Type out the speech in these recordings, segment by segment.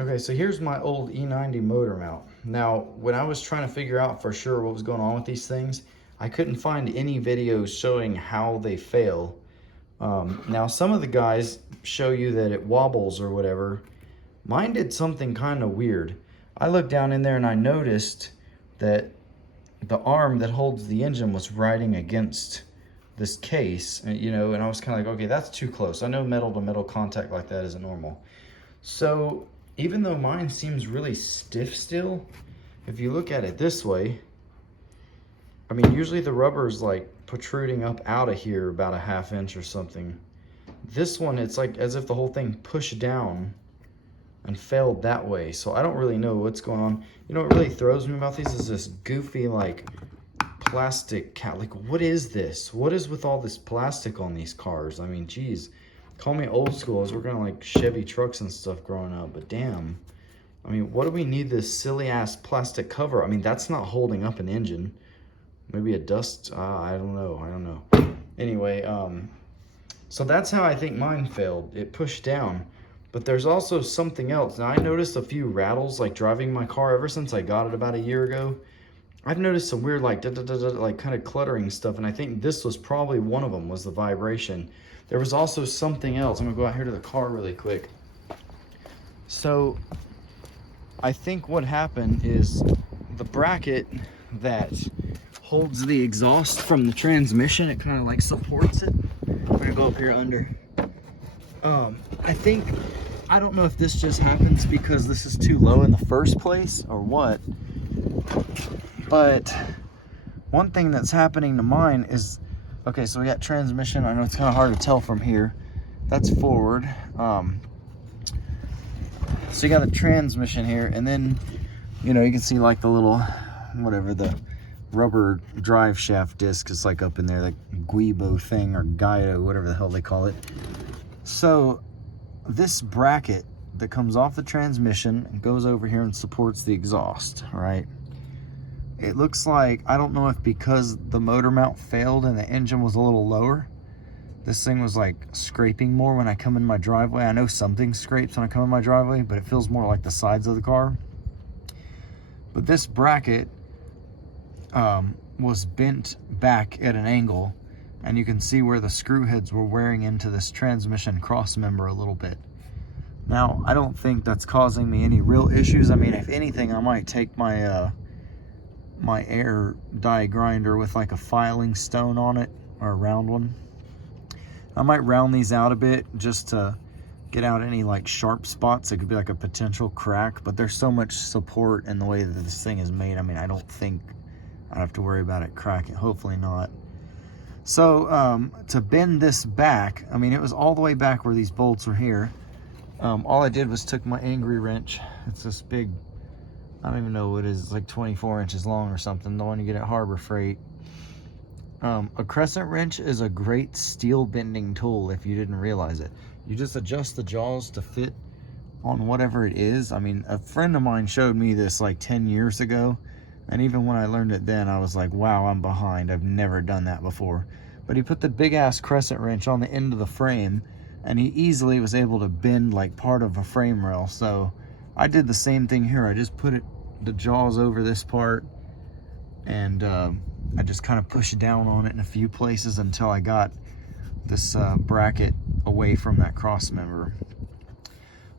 Okay, so here's my old E90 motor mount. Now, when I was trying to figure out for sure what was going on with these things, I couldn't find any videos showing how they fail. Now, some of the guys show you that it wobbles or whatever. Mine did something kind of weird. I looked down in there and I noticed that the arm that holds the engine was riding against this case, you know, and I was kind of like, okay, that's too close. I know metal to metal contact like that isn't normal. So even though mine seems really stiff still, if you look at it this way, I mean, usually the rubber is like protruding up out of here about a ½ inch or something. This one, it's like as if the whole thing pushed down and failed that way. So I don't really know what's going on. You know what really throws me about these is this goofy like plastic cap. Like, what is this? What is with all this plastic on these cars? I mean, geez, call me old school. I was working on like Chevy trucks and stuff growing up, but damn. I mean, what do we need this silly ass plastic cover? I mean, that's not holding up an engine. Maybe a dust, I don't know. Anyway, so that's how I think mine failed. It pushed down. But there's also something else. Now, I noticed a few rattles, like driving my car ever since I got it about a year ago. I've noticed some weird, like, like kind of cluttering stuff, and I think this was probably one of them, was the vibration. There was also something else. I'm gonna go out here to the car really quick. So, I think what happened is the bracket that holds the exhaust from the transmission, it kind of like supports it. I'm gonna go up here under. I don't know if this just happens because this is too low in the first place or what, but one thing that's happening to mine is, okay, so we got transmission. I know it's kind of hard to tell from here. That's forward. So you got the transmission here, and then, you know, you can see like the little, whatever, the rubber drive shaft disc is like up in there, like Guibo thing or Guido, whatever the hell they call it. So this bracket that comes off the transmission and goes over here and supports the exhaust, right? It looks like, I don't know if because the motor mount failed and the engine was a little lower, this thing was like scraping more when I come in my driveway. I know something scrapes when I come in my driveway, but it feels more like the sides of the car. But this bracket was bent back at an angle, and you can see where the screw heads were wearing into this transmission cross member a little bit. Now, I don't think that's causing me any real issues. I mean, if anything, I might take my my air die grinder with like a filing stone on it, or a round one. I might round these out a bit just to get out any like sharp spots. It could be like a potential crack, but there's so much support in the way that this thing is made. I mean, I don't think I'd have to worry about it cracking. Hopefully not. So to bend this back, I mean, it was all the way back where these bolts were here. All I did was took my angry wrench. It's this big, I don't even know what it is. It's like 24 inches long or something, the one you get at Harbor Freight. A crescent wrench is a great steel bending tool if you didn't realize it. You just adjust the jaws to fit on whatever it is. I mean, a friend of mine showed me this like 10 years ago, and even when I learned it then, I was like, wow, I'm behind. I've never done that before. But he put the big ass crescent wrench on the end of the frame, and he easily was able to bend like part of a frame rail. So I did the same thing here. I just put the jaws over this part, and I just kind of pushed down on it in a few places until I got this bracket away from that cross member.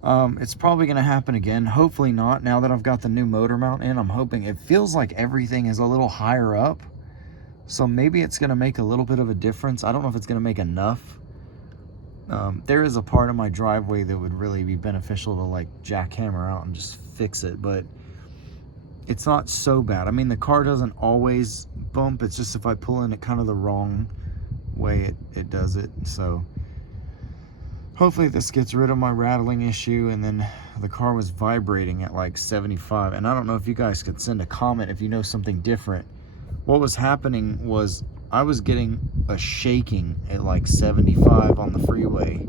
It's probably going to happen again. Hopefully not. Now that I've got the new motor mount in, I'm hoping. It feels like everything is a little higher up, so maybe it's going to make a little bit of a difference. I don't know if it's going to make enough. There is a part of my driveway that would really be beneficial to like jackhammer out and just fix it, but it's not so bad. I mean, the car doesn't always bump. It's just if I pull in it kind of the wrong way, it does it. So hopefully this gets rid of my rattling issue. And then the car was vibrating at like 75. And I don't know if you guys could send a comment if you know something different. What was happening was I was getting a shaking at like 75 on the freeway.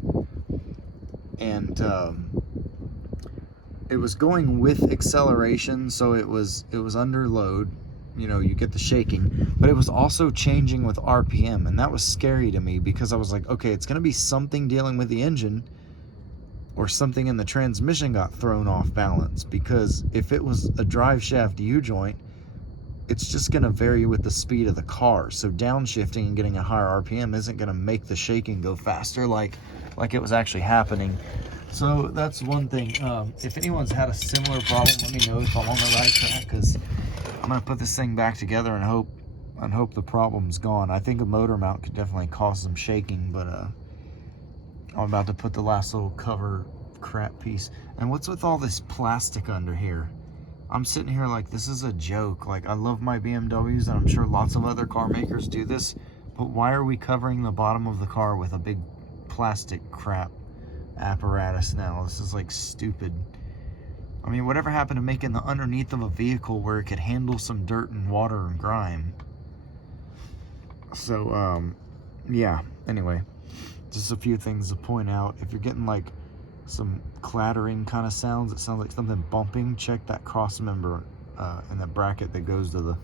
And it was going with acceleration, so it was under load. You know, you get the shaking, but it was also changing with RPM, and that was scary to me because I was like, okay, it's going to be something dealing with the engine, or something in the transmission got thrown off balance, because if it was a drive shaft U-joint, it's just going to vary with the speed of the car. So downshifting and getting a higher RPM isn't going to make the shaking go faster like it was actually happening. So that's one thing. If anyone's had a similar problem, let me know if I'm on the right track, because I'm going to put this thing back together and hope the problem's gone. I think a motor mount could definitely cause some shaking, but I'm about to put the last little cover crap piece. And what's with all this plastic under here? I'm sitting here like, this is a joke. Like, I love my BMWs, and I'm sure lots of other car makers do this, but why are we covering the bottom of the car with a big plastic crap apparatus now? This is like stupid. I mean, whatever happened to making the underneath of a vehicle where it could handle some dirt and water and grime? So, yeah, anyway, just a few things to point out. If you're getting like some clattering kind of sounds, it sounds like something bumping, check that cross member in the bracket that goes to the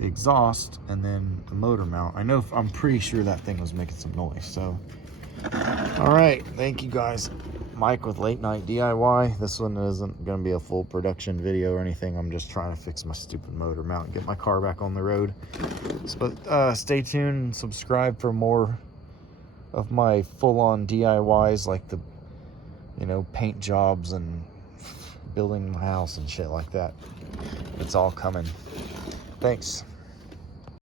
exhaust and then the motor mount. I'm pretty sure that thing was making some noise. So, all right, thank you guys. Mike with Late Night DIY. This one isn't going to be a full production video or anything. I'm just trying to fix my stupid motor mount and get my car back on the road. But stay tuned and subscribe for more of my full-on DIYs, like the, paint jobs and building my house and shit like that. It's all coming. Thanks.